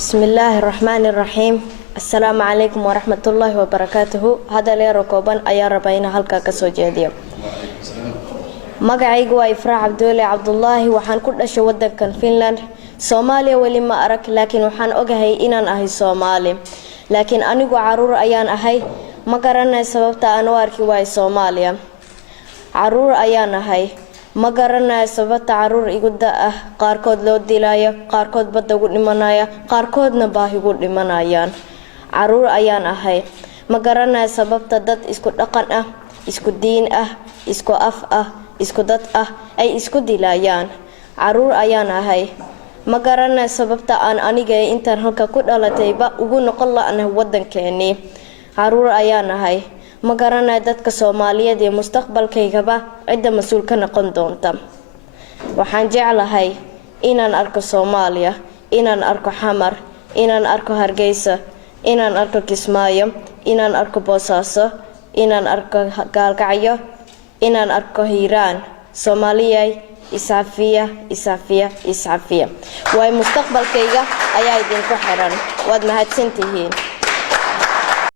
بسم الله الرحمن الرحيم. السلام عليكم ورحمة الله وبركاته. هذا لي ركوبان أيا ربينا هلكا كسوجيديا. magacaygu waa Ifraa Cabdulle Cabdullaahi waxaan ku dhashay wadankan Finland. Soomaaliya wali ma arag laakiin waxaan ogahay inaan ahay Soomaali. Laakiin anigu caruur ayaan ahay ma garanay sababta aan u arki waay Soomaaliya. Caruur ayaan ahay ma garanay sababta caruur igu ah qaarkood loo dilaayo qaarkood badda ugu dhimanaya qaarkoodna baahi ugu dhimanayaan. Caruur ayaan ahay ma garanay sababta dad isku dhaqan ah isku diin ah isku af ah isku dad ah ay isku dilayaan. Caruur ayaan ahay ma garanay sababta aan aniga intaan halka ku dhalatayba ugu noqon laanahay wadankeeni. Caruur ayaan ahay ma garanay dadka Soomaaliyeed ee mustaqbalkaygaba cid mas'uul ka noqon doonta. Waxaan jeclahay inaan arko Soomaaliya, inaan arko Xamar, inaan arko Hargeysa, inaan arko Kismaayo, inaan arko Boosaaso, inaan arko Gaalkacyo, inaan arko Hiiraan. Soomaaliya iscafiya way mustaqbalkayga ayaa idinku xiran. Waad mahadsantihiin.